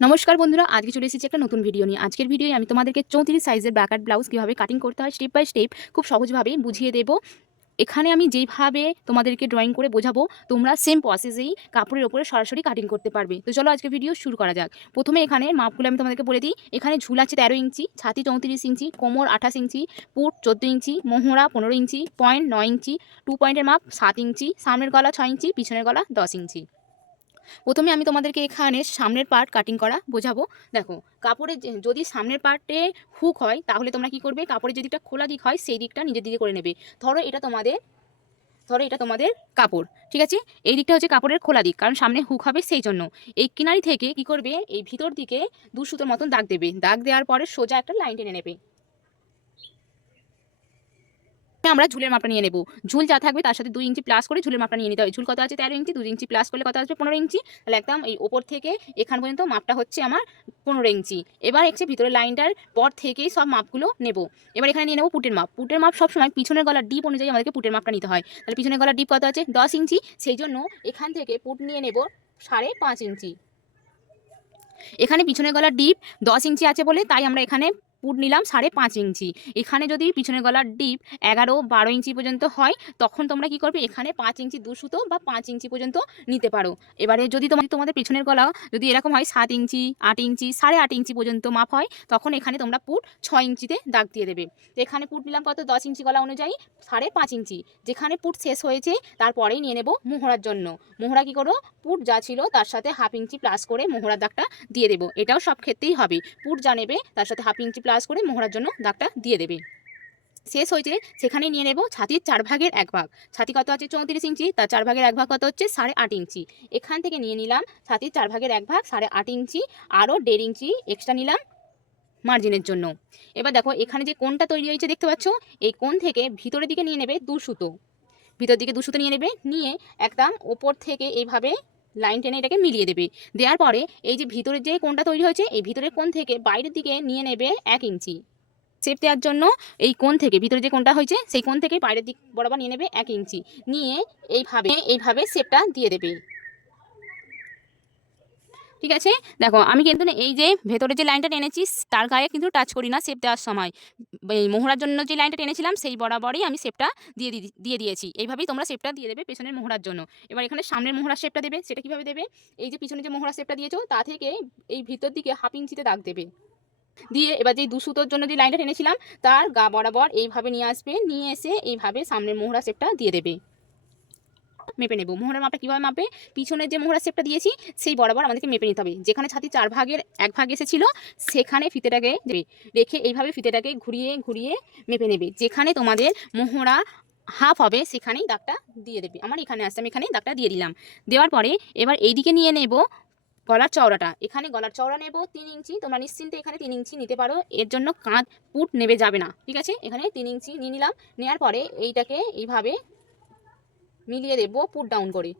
নমস্কার বন্ধুরা, আজকে চলে এসেছি একটা নতুন ভিডিও নিয়ে। আজকের ভিডিওয়ে আমি তোমাদেরকে 34 সাইজের ব্রাকাট ব্লাউজ কীভাবে কাটিং করতে হয় স্টেপ বাই স্টেপ খুব সহজভাবে বুঝিয়ে দেব। এখানে আমি যেইভাবে তোমাদেরকে ড্রয়িং করে বোঝাবো, তোমরা সেম প্রসেসেই কাপড়ের ওপরে সরাসরি কাটিং করতে পারবে। তো চলো আজকে ভিডিও শুরু করা যাক। প্রথমে এখানে মাপগুলো আমি তোমাদেরকে বলে দিই। এখানে ঝুল আছে 13 ইঞ্চি, ছাতি 34 ইঞ্চি, কোমর 28 ইঞ্চি, পুট 14 ইঞ্চি, মোহরা 15 ইঞ্চি, পয়েন্ট 9 ইঞ্চি, 2 পয়েন্টের মাপ 7 ইঞ্চি, সামনের গলা 6 ইঞ্চি, পিছনের গলা 10 ইঞ্চি। প্রথমে আমি তোমাদেরকে এখানে সামনের পার্ট কাটিং করা বোঝাবো। দেখো, কাপড়ের যদি সামনের পার্টে হুক হয় তাহলে তোমরা কি করবে, কাপড়ের যে দিকটা খোলা দিক হয় সেই দিকটা নিজের দিকে করে নেবে। ধরো এটা তোমাদের কাপড়, ঠিক আছে। এই দিকটা হচ্ছে কাপড়ের খোলা দিক, কারণ সামনে হুক হবে সেই জন্য। এই কিনারি থেকে কি করবে, এই ভিতর দিকে 2 সুতোর মতন দাগ দেবে। দাগ দেওয়ার পরে সোজা একটা লাইন টেনে নেবে। আমরা ঝুলের মাপটা নিয়ে নেব। ঝুল যা থাকবে তার সাথে 2 ইঞ্চি প্লাস করে ঝুলের মাপটা নিয়ে নিতে হবে। ঝুল কত আছে 13 ইঞ্চি, 2 ইঞ্চি প্লাস করলে কত আসবে 15 ইঞ্চি। তাহলে একদম এই ওপর থেকে এখান পর্যন্ত মাপটা হচ্ছে আমার 15 ইঞ্চি। এবার হচ্ছে ভিতরে লাইনটার পর থেকেই সব মাপগুলো নেব। এবার এখানে নিয়ে নেব পুটের মাপ। পুটের মাপ সবসময় পিছনের গলার ডিপ অনুযায়ী আমাদেরকে পুটের মাপটা নিতে হয়। তাহলে পিছনের গলার ডিপ কত আছে 10 ইঞ্চি, সেই জন্য এখান থেকে পুট নিয়ে নেব 5.5 ইঞ্চি। এখানে পিছনের গলার ডিপ 10 ইঞ্চি আছে বলে তাই আমরা এখানে পুট নিলাম 5.5 ইঞ্চি। এখানে যদি পিছনের গলার ডিপ 11-12 ইঞ্চি পর্যন্ত হয়, তখন তোমরা কি করবে, এখানে 5 ইঞ্চি 2 সুতো বা 5 ইঞ্চি পর্যন্ত নিতে পারো। এবারে যদি তোমাদের পিছনের গলা যদি এরকম হয় 7 ইঞ্চি, 8 ইঞ্চি, 8.5 ইঞ্চি পর্যন্ত মাপ হয়, তখন এখানে তোমরা পুট 6 ইঞ্চিতে দাগ দিয়ে দেবে। তো এখানে পুট নিলাম কত 10 ইঞ্চি গলা অনুযায়ী 5.5 ইঞ্চি। যেখানে পুট শেষ হয়েছে তারপরেই নিয়ে নেব মোহরার জন্য। মোহরা কি করো, পুট যা ছিল তার সাথে 1/2 ইঞ্চি প্লাস করে মোহরার দাগটা দিয়ে দেবো। এটাও সব ক্ষেত্রেই হবে, পুট যা নেবে তার সাথে 1/2 ইঞ্চি প্লাস করে মোহরার জন্য দাগটা দিয়ে দেবে। শেষ হয়েছে সেখানে নিয়ে নেব ছাতির 4 ভাগের 1 ভাগ। ছাতি কত আছে 34 ইঞ্চি, তার 4 ভাগের 1 ভাগ কত হচ্ছে 8.5 ইঞ্চি। এখান থেকে নিয়ে নিলাম ছাতির 4 ভাগের 1 ভাগ 8.5 ইঞ্চি, আরও 1.5 ইঞ্চি এক্সট্রা নিলাম মার্জিনের জন্য। এবার দেখো এখানে যে কোণটা তৈরি হয়েছে দেখতে পাচ্ছ, এই কোণ থেকে ভিতরের দিকে নিয়ে নেবে 2 সুতো। ভিতর দিকে 2 সুতো নিয়ে নেবে, নিয়ে একদম ওপর থেকে এইভাবে লাইন টেনে এটাকে মিলিয়ে দেবে। দেওয়ার পরে এই যে ভিতরের যে কোণটা তৈরি হয়েছে, এই ভিতরের কোণ থেকে বাইরের দিকে নিয়ে নেবে 1 ইঞ্চি। শেপ দেওয়ার জন্য এই কোণ থেকে ভিতরে যে কোণটা হয়েছে সেই কোণ থেকে বাইরের দিক বরাবর নিয়ে নেবে 1 ইঞ্চি, নিয়ে এইভাবে শেপটা দিয়ে দেবে। ঠিক আছে, দেখো আমি কিন্তু এই যে ভেতরে যে লাইনটা টেনেছি তার গায়ে কিন্তু টাচ করি না শেপ দেওয়ার সময়। এই মোহরার জন্য যে লাইনটা টেনেছিলাম সেই বরাবরই আমি শেপটা দিয়ে দিয়েছি। এইভাবেই তোমরা শেপটা দিয়ে দেবে পেছনের মোহরার জন্য। এবার এখানে সামনের মোহরার শেপটা দেবে, সেটা কীভাবে দেবে, এই যে পিছনে যে মোহরার শেপটা দিয়েছো তা থেকে এই ভিতর দিকে 1/2 ইঞ্চিতে দাগ দেবে। দিয়ে এবার যেই 2 সুতোর জন্য যে লাইনটা টেনেছিলাম তার গা বরাবর এইভাবে নিয়ে আসবে, নিয়ে এসে এইভাবে সামনের মোহরা শেপটা দিয়ে দেবে। মেপে নেব। মোহরার মাপটা কীভাবে মাপে, পিছনের যে মোহরার শেপটা দিয়েছি সেই বরাবর আমাদেরকে মেপে নিতে হবে। যেখানে ছাতি 4 ভাগের 1 ভাগ এসেছিল সেখানে ফিতেটাকে রেখে এইভাবে ফিতেটাকে ঘুরিয়ে ঘুরিয়ে মেপে নেবে। যেখানে তোমাদের মোহরা হাফ হবে সেখানেই দাগটা দিয়ে দেবে। আমার এখানে আসছে, আমি এখানেই দাগটা দিয়ে দিলাম। দেওয়ার পরে এবার এইদিকে নিয়ে নেব গলার চওড়াটা। এখানে গলার চওড়া নেব 3 ইঞ্চি। তোমরা নিশ্চিন্তে এখানে 3 ইঞ্চি নিতে পারো, এর জন্য কাঁধ পুট নেবে যাবে না। ঠিক আছে, এখানে 3 ইঞ্চি নিয়ে নিলাম। নেওয়ার পরে এইটাকে এইভাবে মিলিয়ে দেবো পুট ডাউন করে।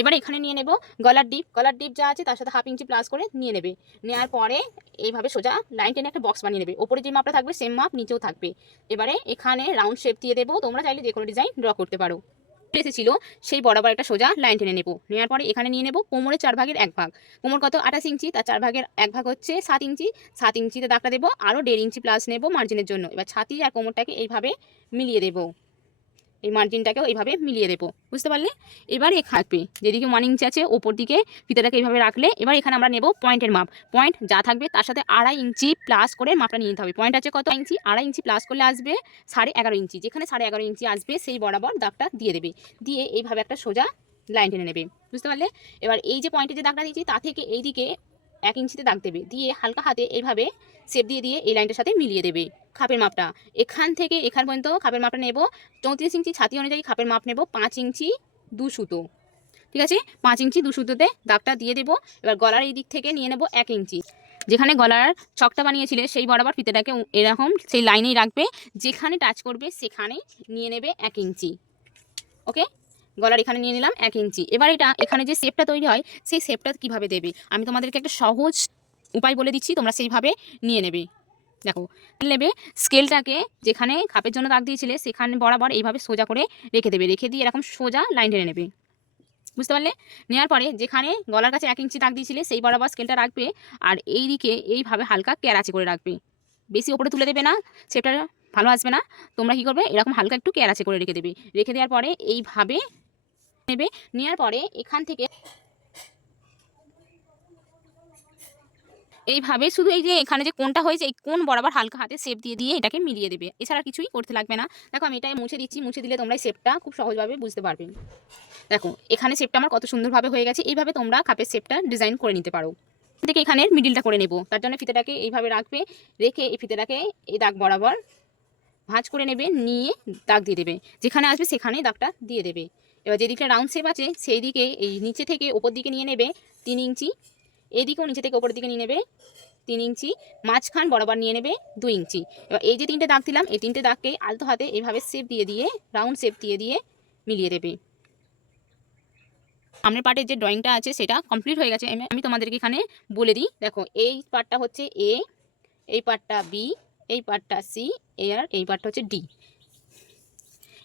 এবার এখানে নিয়ে নেব গলার ডিপ যা আছে তার সাথে 1/2 ইঞ্চি প্লাস করে নিয়ে নেবে। নেওয়ার পরে এইভাবে সোজা লাইন টেনে একটা বক্স বানিয়ে নেবে। ওপরে যে মাপটা থাকবে সেম মাপ নিচেও থাকবে। এবারে এখানে রাউন্ড শেপ দিয়ে দেবো, তোমরা চাইলে যে কোনো ডিজাইন ড্র করতে পারো। এসেছিল সেই বরাবর একটা সোজা লাইন টেনে নেব। নেওয়ার পরে এখানে নিয়ে নেব কোমরের 4 ভাগের 1 ভাগ। কোমর কত 28 ইঞ্চি, তার 4 ভাগের 1 ভাগ হচ্ছে 7 ইঞ্চি। 7 ইঞ্চিতে দাগটা দেবো, আরও 1.5 ইঞ্চি প্লাস নেব মার্জিনের জন্য। এবার ছাতি আর কোমরটাকে এইভাবে মিলিয়ে দেবো, এই মার্জিনটাকেও এইভাবে মিলিয়ে দেবো, বুঝতে পারলে। এবার থাকবে যেদিকে 1 ইঞ্চি আছে ওপর দিকে ফিতাটাকে এইভাবে রাখলে, এবার এখানে আমরা নেব পয়েন্টের মাপ। পয়েন্ট যা থাকবে তার সাথে 2.5 ইঞ্চি প্লাস করে মাপটা নিয়ে নিতে হবে। পয়েন্ট আছে কত ইঞ্চি, 2.5 ইঞ্চি প্লাস করলে আসবে 11.5 ইঞ্চি। যেখানে 11.5 ইঞ্চি আসবে সেই বরাবর দাগটা দিয়ে দেবে। দিয়ে এইভাবে একটা সোজা লাইন টেনে নেবে, বুঝতে পারলে। এবার এই যে পয়েন্টে যে দাগটা দিয়েছি তা থেকে এইদিকে 1 ইঞ্চিতে দাগ দেবে, দিয়ে হালকা হাতে এইভাবে শেপ দিয়ে দিয়ে এই লাইনটার সাথে মিলিয়ে দেবে। খাপের মাপটা এখান থেকে এখান পর্যন্ত খাপের মাপটা নেব 34 ইঞ্চি। ছাতি অনুযায়ী খাপের মাপ নেব 5 ইঞ্চি 2 সুতো। ঠিক আছে, 5 ইঞ্চি 2 সুতোতে দাগটা দিয়ে দেবো। এবার গলার এই দিক থেকে নিয়ে নেব 1 ইঞ্চি। যেখানে গলার ছকটা বানিয়েছিলে সেই বরাবর ফিতেটাকে এরকম সেই লাইনেই রাখবে। যেখানে টাচ করবে সেখানেই নিয়ে নেবে 1 ইঞ্চি। ওকে, গলার এখানে নিয়ে নিলাম 1 ইঞ্চি। এবার এখানে যে শেপটা তৈরি হয় সেই শেপটা কীভাবে দেবে আমি তোমাদেরকে একটা সহজ উপায় বলে দিচ্ছি, তোমরা সেইভাবে নিয়ে নেবে। দেখো, নেবে স্কেলটাকে যেখানে খাপের জন্য দাগ দিয়েছিলে সেখানে বরাবর এইভাবে সোজা করে রেখে দেবে। রেখে দিয়ে এরকম সোজা লাইন টেনে নেবে। বুঝতে পারলে? নেওয়ার পরে যেখানে গলার কাছে 1 ইঞ্চি দাগ দিয়েছিলে সেই বরাবর স্কেলটা রাখবে, আর এই দিকে এইভাবে হালকা কেরাচি করে রাখবে। বেশি ওপরে তুলে দেবে না, সেটা ভালো আসবে না। তোমরা কি করবে, এরকম হালকা একটু কেরাচি করে রেখে দেবে। রেখে দেওয়ার পরে এইভাবে নেবে। নেওয়ার পরে এখান থেকে এইভাবে শুধু এই যে এখানে যে কোণটা হয়েছে, এই কোণ বরাবর হালকা হাতে শেপ দিয়ে দিয়ে এটাকে মিলিয়ে দেবে। এছাড়া কিছুই করতে লাগবে না। দেখো আমি এটাই মুছে দিচ্ছি, মুছে দিলে তোমরা এই শেপটা খুব সহজভাবে বুঝতে পারবে। দেখো এখানে শেপটা আমার কত সুন্দরভাবে হয়ে গেছে। এইভাবে তোমরা কাপের শেপটা ডিজাইন করে নিতে পারো। থেকে এখানের মিডিলটা করে নেব, তার জন্য ফিতেটাকে এইভাবে রাখবে। রেখে এই ফিতেটাকে এই দাগ বরাবর ভাঁজ করে নেবে, নিয়ে দাগ দিয়ে দেবে। যেখানে আসবে সেখানেই দাগটা দিয়ে দেবে। এবার যেদিকটা রাউন্ড শেপ আছে সেই দিকে এই নিচে থেকে ওপর দিকে নিয়ে নেবে 3 ইঞ্চি, এদিকেও নিচে থেকে ওপরের দিকে নিয়ে নেবে 3 ইঞ্চি, মাঝখান বরাবর নিয়ে নেবে 2 ইঞ্চি। এবার এই যে 3টে দাগ দিলাম, এই 3টে দাগকে আলতো হাতে এইভাবে শেপ দিয়ে দিয়ে রাউন্ড শেপ দিয়ে দিয়ে মিলিয়ে দেবে। সামনের পার্টের যে ড্রয়িংটা আছে সেটা কমপ্লিট হয়ে গেছে। আমি তোমাদেরকে এখানে বলে দিই। দেখো এই পার্টটা হচ্ছে এ, এই পার্টটা বি, এই পার্টটা সি, আর এই পার্টটা হচ্ছে ডি।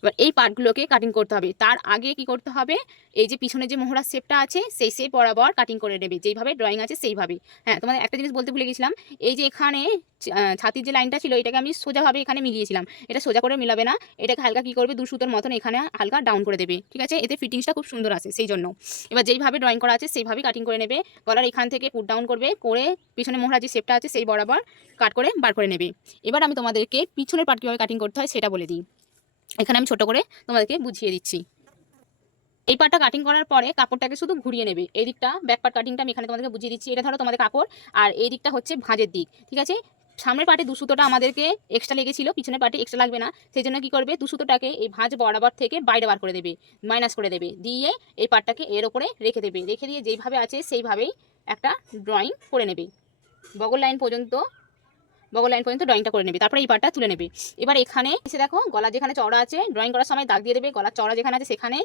এবার এই পার্টগুলোকে কাটিং করতে হবে। তার আগে কি করতে হবে, এই যে পিছনে যে মোহরার শেপটা আছে সেই শেপ বরাবর কাটিং করে নেবে, যেইভাবে ড্রয়িং আছে সেইভাবেই। হ্যাঁ, তোমাদের একটা জিনিস বলতে ভুলে গেছিলাম, এই যে এখানে ছাতির যে লাইনটা ছিল এটাকে আমি সোজাভাবে এখানে মিলিয়েছিলাম। এটা সোজা করে মিলাবে না, এটাকে হালকা কি করবে 2 সুতোর মতন এখানে হালকা ডাউন করে দেবে। ঠিক আছে, এতে ফিটিংসটা খুব সুন্দর আসে সেই জন্য। এবার যেইভাবে ড্রয়িং করা আছে সেইভাবেই কাটিং করে নেবে। গলার এখান থেকে পুট ডাউন করবে, করে পিছনে মোহরার যে শেপটা আছে সেই বরাবর কাট করে বার করে নেবে। এবার আমি তোমাদেরকে পিছনের পার্ট কীভাবে কাটিং করতে হয় সেটা বলে দিই। এখানে আমি ছোট করে তোমাদেরকে বুঝিয়ে দিচ্ছি। এই পার্টটা কাটিং করার পরে কাপড়টাকে শুধু ঘুরিয়ে নেবে। এই দিকটা ব্যাক পার্ট কাটিংটা আমি এখানে তোমাদেরকে বুঝিয়ে দিচ্ছি। এটা ধরো তোমাদের কাপড়, আর এই দিকটা হচ্ছে ভাঁজের দিক। ঠিক আছে, সামনের পার্টে 2 সুতোটা আমাদেরকে এক্সট্রা লেগেছিল, পিছনের পার্টে এক্সট্রা লাগবে না। সেই জন্য কি করবে, 2 সুতোটাকে এই ভাঁজ বরাবর থেকে বাইরে বার করে দেবে, মাইনাস করে দেবে, দিয়ে এই পার্টটাকে এর ওপরে রেখে দেবে। রেখে দিয়ে যেইভাবে আছে সেইভাবেই একটা ড্রয়িং করে নেবে। বগল লাইন পর্যন্ত ড্রয়িংটা করে নেবে। তারপরে এই পার্টটা তুলে নেবে। এবার এখানে এসে দেখো গলা যেখানে চওড়া আছে ড্রয়িং করার সময় দাগ দিয়ে দেবে। গলার চওড়া যেখানে আছে সেখানে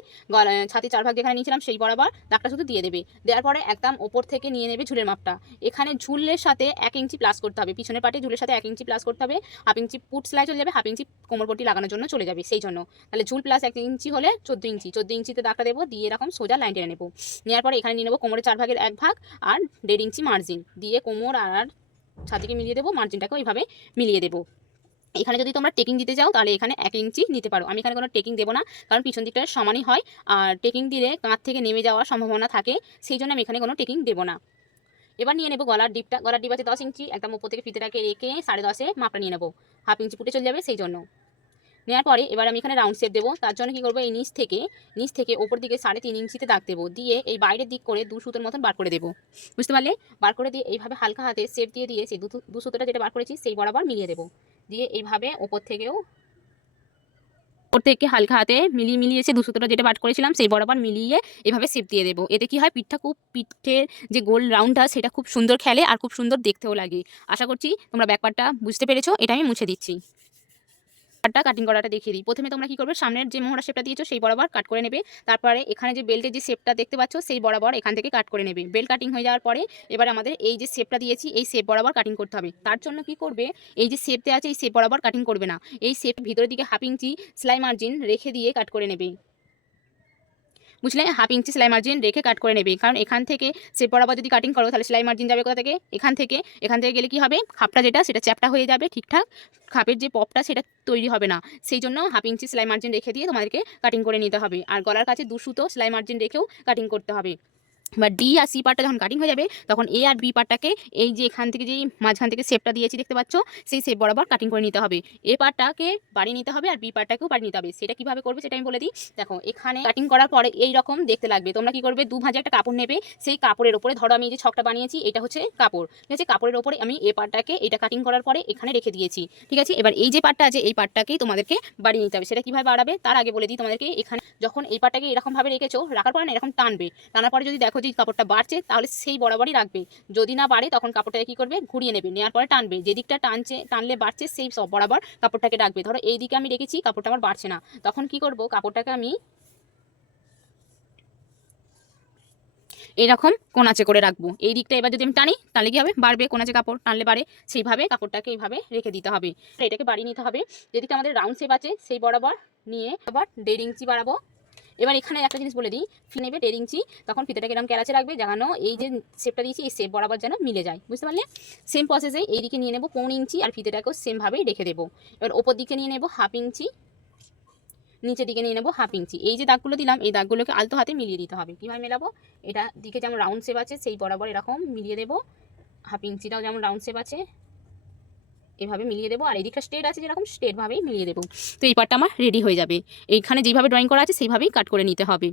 ছাতি 4 ভাগ যেখানে নিয়েছিলাম সেই বরাবর দাগটা শুধু দিয়ে দেবে। দেওয়ার পরে একদম ওপর থেকে নিয়ে নেবে ঝুলের মাপটা। এখানে ঝুলের সাথে 1 ইঞ্চি প্লাস করতে হবে। পিছনের পার্টে ঝুলের সাথে 1 ইঞ্চি প্লাস করতে হবে। 1/2 ইঞ্চি পুট সেলাই চলে যাবে, 1/2 ইঞ্চি কোমরপট্টি লাগানোর জন্য চলে যাবে। সেই জন্য তাহলে ঝুল প্লাস 1 ইঞ্চি হলে 14 ইঞ্চি। 14 ইঞ্চিতে দাগটা দেবো, দিয়ে এরকম সোজা লাইন টেনে নেবো। নেওয়ার পরে এখানে নিয়ে নেবো কোমরের 4 ভাগের 1 ভাগ আর 1.5 ইঞ্চি মার্জিন দিয়ে কোমর আর ছাতিকে মিলিয়ে দেবো, মার্জিনটাকেও এইভাবে মিলিয়ে দেবো। এখানে যদি তোমরা টেকিং দিতে চাও তাহলে এখানে 1 ইঞ্চি নিতে পারো। আমি এখানে কোনো টেকিং দেবো না, কারণ পিছন দিকটা সমানই হয়, আর টেকিং দিলে কাঁধ থেকে নেমে যাওয়ার সম্ভাবনা থাকে, সেই জন্য আমি এখানে কোনো টেকিং দেবো না। এবার নিয়ে নেবো গলার ডিপটা। গলার ডিপ আছে 10 ইঞ্চি, একদম উপর থেকে ফিতেটাকে রেখে 10.5 মাপটা নিয়ে নেবো। 1/2 ইঞ্চি ফুটে চলে যাবে সেই জন্য। নেওয়ার পরে এবার আমি এখানে রাউন্ড শেপ দেবো। তার জন্য কি করবো, এই নিচ থেকে ওপর দিকে 3.5 ইঞ্চিতে দাগ দেবো, দিয়ে এই বাইরের দিক করে 2 সুতোর মতন বার করে দেবো। বুঝতে পারলে? বার করে দিয়ে এইভাবে হালকা হাতে শেপ দিয়ে দিয়ে সেই 2 সুতোটা যেটা বার করেছি সেই বরাবর মিলিয়ে দেবো। দিয়ে এইভাবে ওপর থেকে হালকা হাতে মিলিয়েছে 2 সুতোটা যেটা বার করেছিলাম সেই বরাবর মিলিয়ে এভাবে শেপ দিয়ে দেবো। এতে কি হয়, পিঠের যে গোল রাউন্ডটা সেটা খুব সুন্দর খেলে আর খুব সুন্দর দেখতেও লাগে। আশা করছি তোমরা ব্যাক পার্টটা বুঝতে পেরেছো। এটা আমি মুছে দিচ্ছি। কাটিং করাটা দেখিয়ে দিই। প্রথমে তোমরা কি করবে, সামনের যে মোহরা শেপটা দিয়েছো সেই বরাবর কাট করে নেবে। তারপরে এখানে যে বেল্টের যে শেপটা দেখতে পাচ্ছ সেই বরাবর এখান থেকে কাট করে নেবে। বেল্ট কাটিং হয়ে যাওয়ার পরে এবার আমাদের এই যে শেপটা দিয়েছি এই শেপ বরাবর কাটিং করতে হবে। তার জন্য কি করবে, এই যে শেপ দেওয়া আছে এই শেপ বরাবর কাটিং করবে না, এই শেপ ভিতরের দিকে 1/2 ইঞ্চি সেলাই মার্জিন রেখে দিয়ে কাট করে নেবে। বুঝলে, 1/2 ইঞ্চি সেলাই মার্জিন রেখে কাট করে নেবে। কারণ এখান থেকে শেপ বরাবর যদি কাটিং করো তাহলে সেলাই মার্জিন যাবে কোথা থেকে, এখান থেকে গেলে কি হবে, খাপটা যেটা সেটা চ্যাপটা হয়ে যাবে, ঠিকঠাক খাপের যে পপটা সেটা তৈরি হবে না। সেই জন্য 1/2 ইঞ্চি সেলাই মার্জিন রেখে দিয়ে তোমাদেরকে কাটিং করে নিতে হবে। আর গলার কাছে 2 সুতো সেলাই মার্জিন রেখেও কাটিং করতে হবে। বা ডি আর সি পার্টটা যখন কাটিং হয়ে যাবে তখন এ আর বি পার্টটাকে এই যে এখান থেকে যেই মাঝখান থেকে শেপটা দিয়েছি দেখতে পাচ্ছ সেই শেপ বরাবর কাটিং করে নিতে হবে। এ পার্টটাকে বাড়িয়ে নিতে হবে আর বি পার্টটাকেও বাড়িয়ে নিতে হবে। সেটা কিভাবে করবে সেটা আমি বলে দিই। দেখো এখানে কাটিং করার পরে এই রকম দেখতে লাগবে। তোমরা কি করবে, 2 ভাঁজে একটা কাপড় নেবে, সেই কাপড়ের ওপরে ধরো আমি যে ছকটা বানিয়েছি এটা হচ্ছে কাপড়, ঠিক আছে, কাপড়ের ওপরে আমি এ পার্টটাকে এটা কাটিং করার পরে এখানে রেখে দিয়েছি। ঠিক আছে, এবার এই যে পার্টটা আছে এই পার্টটাকেই তোমাদেরকে বাড়িয়ে নিতে হবে। সেটা কিভাবে বাড়াবে তার আগে বলে দিই তোমাদেরকে। এখানে যখন এই পার্টটাকে এরকমভাবে রেখেছো, রাখার পরে না এরকম টানবে, টানার পরে যদি দেখো যে কাপড়টা বাড়ছে তাহলে সেই বরাবরই রাখবে। যদি না বাড়ে তখন কাপড়টাকে কি করবে, ঘুরিয়ে নেবে, নেওয়ার পরে টানবে, যেদিকটা টানলে বাড়ছে সেই সব বরাবর কাপড়টাকে রাখবে। ধরো এই দিকে আমি রেখেছি, কাপড়টা আমার বাড়ছে না, তখন কি করব, কাপড়টাকে আমি এইরকম কোনাচে করে রাখবো। এই দিকটা এবার যদি আমি টানি তাহলে কি হবে, বাড়বে, কোনাচে কাপড় টানলে বাড়ে, সেইভাবে কাপড়টাকে এইভাবে রেখে দিতে হবে। এটাকে বাড়িয়ে নিতে হবে। যেদিকটা আমাদের রাউন্ড শেপ আছে সেই বরাবর নিয়ে আবার 1.5 ইঞ্চি বাড়াবো। এবার এখানে একটা জিনিস বলে দিই, ফি নেবে 1.5 ইঞ্চি, তখন ফিতেটাকে এরকম ক্যারাচে রাখবে যেন এই যে শেপটা দিয়েছি এই শেপ বরাবর যেন মিলে যায়, বুঝতে পারলে? সেম প্রসেসে এইদিকে নিয়ে নেবো 1.25 ইঞ্চি আর ফিতেটাকেও সেমভাবেই রেখে দেবো। এবার ওপর দিকে নিয়ে নেবো 1/2 ইঞ্চি, নিচের দিকে নিয়ে নেবো 1/2 ইঞ্চি। এই যে দাগগুলো দিলাম এই দাগগুলোকে আলতো হাতে মিলিয়ে দিতে হবে। কীভাবে মেলাবো? এটা দিকে যেমন রাউন্ড শেপ আছে সেই বরাবর এরকম মিলিয়ে দেবো, 1/2 ইঞ্চিটাও যেমন রাউন্ড শেপ আছে এভাবে মিলিয়ে দেবো, আর এদিকটা স্ট্রেট আছে যেরকম স্ট্রেটভাবেই মিলিয়ে দেবো। তো এই পার্টটা আমার রেডি হয়ে যাবে। এইখানে যেভাবে ড্রয়িং করা আছে সেইভাবেই কাট করে নিতে হবে।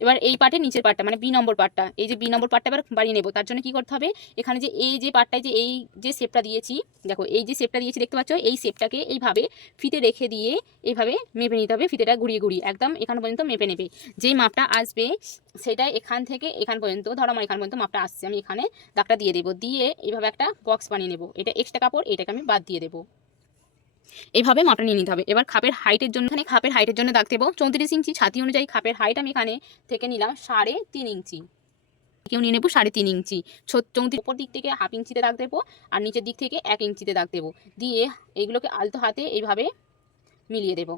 এবার এই পার্টের নিচের পার্টটা মানে বি নম্বর পার্টটা, এই যে বি নম্বর পার্টটা এবার বাড়িয়ে নেবো। তার জন্য কি করতে হবে, এখানে যে এই যে পার্টটায় যে এই যে শেপটা দিয়েছি, দেখো এই যে শেপটা দিয়েছি দেখতে পাচ্ছ, এই শেপটাকে এইভাবে ফিতে রেখে দিয়ে এইভাবে মেপে নিতে হবে। ফিতেটা ঘুরিয়ে ঘুরিয়ে একদম এখান পর্যন্ত মেপে নেবে। যেই মাপটা আসবে সেটা এখান থেকে এখান পর্যন্ত, ধরো আমার এখান পর্যন্ত মাপটা আসছে, আমি এখানে দাগটা দিয়ে দেবো, দিয়ে এইভাবে একটা বক্স বানিয়ে নেবো। এটা এক্সট্রা কাপড়, এটাকে আমি বাদ দিয়ে দেবো। এভাবে মাপটা নিয়ে নিতে হবে। এবার খাপের হাইটের জন্য, এখানে খাপের হাইটের জন্য দাগ দেবো 34 ইঞ্চি। ছাতি অনুযায়ী খাপের হাইট আমি এখানে থেকে নিলাম 3.5 ইঞ্চি, কেউ নিয়ে নেবো 3.5 ইঞ্চি। 34 উপর দিক থেকে 1/2 ইঞ্চিতে দাগ দেবো আর নিচের দিক থেকে 1 ইঞ্চিতে দাগ দেবো, দিয়ে এইগুলোকে আলতো হাতে এইভাবে মিলিয়ে দেবো,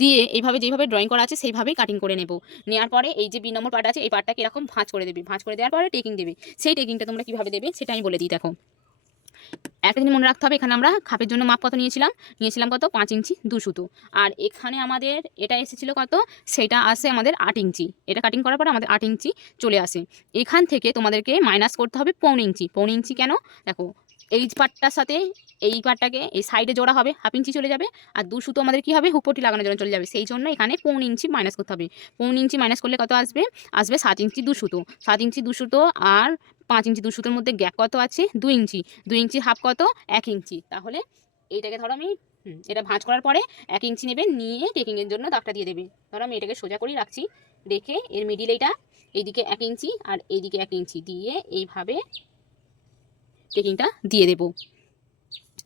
দিয়ে এইভাবে যেভাবে ড্রয়িং করা আছে সেইভাবেই কাটিং করে নেব। নেওয়ার পরে এই যে বি নম্বর পার্ট আছে এই পার্টটাকে এরকম ভাঁজ করে দেবে। ভাঁজ করে দেওয়ার পরে টেকিং দেবে। সেই টেকিংটা তোমরা কীভাবে দেবে সেটা আমি বলে দিই। দেখো একটা জিনিস মনে রাখতে হবে, এখানে আমরা খাপের জন্য মাপ কত নিয়েছিলাম কত 5 ইঞ্চি 2 সুতো, আর এখানে আমাদের এটা এসেছিল কত, সেটা আসে আমাদের 8 ইঞ্চি। এটা কাটিং করার পরে আমাদের 8 ইঞ্চি চলে আসে। এখান থেকে তোমাদেরকে মাইনাস করতে হবে 1/4 ইঞ্চি। 1/4 ইঞ্চি কেন, দেখো এই পার্টটার সাথে এই পার্টটাকে এই সাইডে জোড়া হবে, 1/2 ইঞ্চি চলে যাবে, আর 2 সুতো আমাদের কী হবে হুকপটি লাগানোর জন্য চলে যাবে। সেই জন্য এখানে 1/4 ইঞ্চি মাইনাস করতে হবে। 1/4 ইঞ্চি মাইনাস করলে কত আসবে, 7 ইঞ্চি 2 সুতো। 7 ইঞ্চি 2 সুতো আর 5 ইঞ্চি 2 সুতোর মধ্যে গ্যাপ কত আছে 2 ইঞ্চি। 2 ইঞ্চি হাফ কত 1 ইঞ্চি। তাহলে এইটাকে ধরো আমি এটা ভাঁজ করার পরে 1 ইঞ্চি নেবে, নিয়ে টেকিংয়ের জন্য দাগটা দিয়ে দেবে। ধরো আমি এটাকে সোজা করেই রাখছি, রেখে এর মিডিল এইটা এইদিকে 1 ইঞ্চি আর এইদিকে 1 ইঞ্চি দিয়ে এইভাবে টেকিংটা দিয়ে দেবো,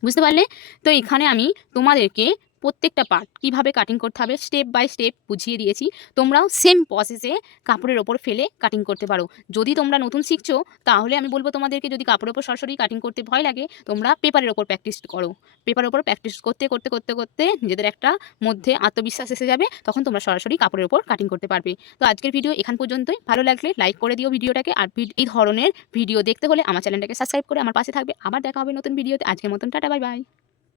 বুঝতে পারলে? তো এখানে আমি তোমাদেরকে প্রত্যেকটা পার্ট কীভাবে কাটিং করতে হবে স্টেপ বাই স্টেপ বুঝিয়ে দিয়েছি। তোমরাও সেম প্রসেসে কাপড়ের ওপর ফেলে কাটিং করতে পারো। যদি তোমরা নতুন শিখছো তাহলে আমি বলবো তোমাদেরকে, যদি কাপড়ের ওপর সরাসরি কাটিং করতে ভয় লাগে তোমরা পেপারের ওপর প্র্যাকটিস করো। পেপারের ওপর প্র্যাকটিস করতে করতে করতে করতে নিজেদের একটা মধ্যে আত্মবিশ্বাস এসে যাবে, তখন তোমরা সরাসরি কাপড়ের ওপর কাটিং করতে পারবে। তো আজকের ভিডিও এখান পর্যন্তই। ভালো লাগলে লাইক করে দিও ভিডিওটাকে, আর এই ধরনের ভিডিও দেখতে হলে আমার চ্যানেলটাকে সাবস্ক্রাইব করে আমার পাশে থাকবে। আবার দেখা হবে নতুন ভিডিওতে। আজকের মতন টাটা, বাই বাই।